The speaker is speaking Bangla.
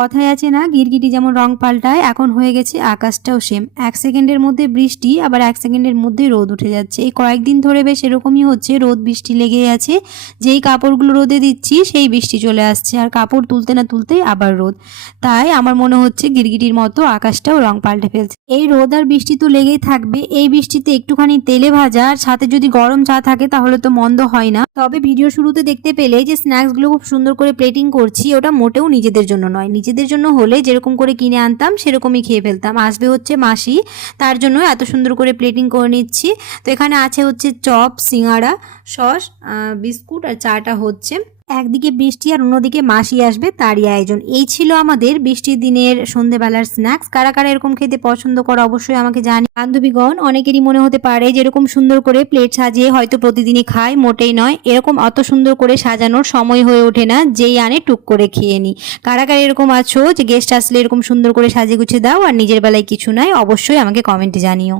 কথায় আছে না, গিরগিটি যেমন রং পাল্টায়, এখন হয়ে গেছে আকাশটাও সেম। 1 সেকেন্ডের মধ্যে বৃষ্টি, আবার 1 সেকেন্ডের মধ্যে রোদ উঠে যাচ্ছে। এই কয়েকদিন ধরে বেশ এরকমই হচ্ছে, রোদ বৃষ্টি লেগেই আছে। যেই কাপড়গুলো রোদে দিচ্ছি সেই বৃষ্টি চলে আসছে, আর কাপড় তুলতে না তুলতেই আবার রোদ। তাই আমার মনে হচ্ছে গিরগিটির মতো আকাশটাও রং পাল্টে ফেলছে। এই রোদ আর বৃষ্টি তো লেগেই থাকবে। এই বৃষ্টিতে একটুখানি তেলে ভাজা আর সাথে যদি গরম চা থাকে তাহলে তো মন্দ হয় না। তবে ভিডিও শুরুতে দেখতে পেলে যে স্ন্যাক্সগুলো খুব সুন্দর করে প্লেটিং করছি, ওটা মোটেও নিজেদের জন্য নয়। নিজেদের জন্য হলে যেরকম করে কিনে আনতাম সেরকমই খেয়ে ফেলতাম। আসবে হচ্ছে মাসি, তার জন্য এত সুন্দর করে প্লেটিং করে নিচ্ছি। তো এখানে আছে হচ্ছে চপ, সিঙ্গাড়া, সস, বিস্কুট আর চাটা হচ্ছে। একদিকে বৃষ্টি আর অন্যদিকে মাসি আসবে, তারই আয়োজন। এই ছিল আমাদের বৃষ্টির দিনের সন্ধ্যেবেলার স্ন্যাক্স। কারা কারা এরকম খেতে পছন্দ করে অবশ্যই আমাকে জানি। বান্ধবীগণ, অনেকেরই মনে হতে পারে যেরকম সুন্দর করে প্লেট সাজিয়ে হয়তো প্রতিদিনই খায়, মোটেই নয়। এরকম অত সুন্দর করে সাজানোর সময় হয়ে ওঠে না, যেই আনে টুক করে খেয়ে নি। কারা কারা এরকম আছো যে গেস্ট আসলে এরকম সুন্দর করে সাজিয়ে গুছিয়ে দাও আর নিজের বেলায় কিছু নাই, অবশ্যই আমাকে কমেন্টে জানিও।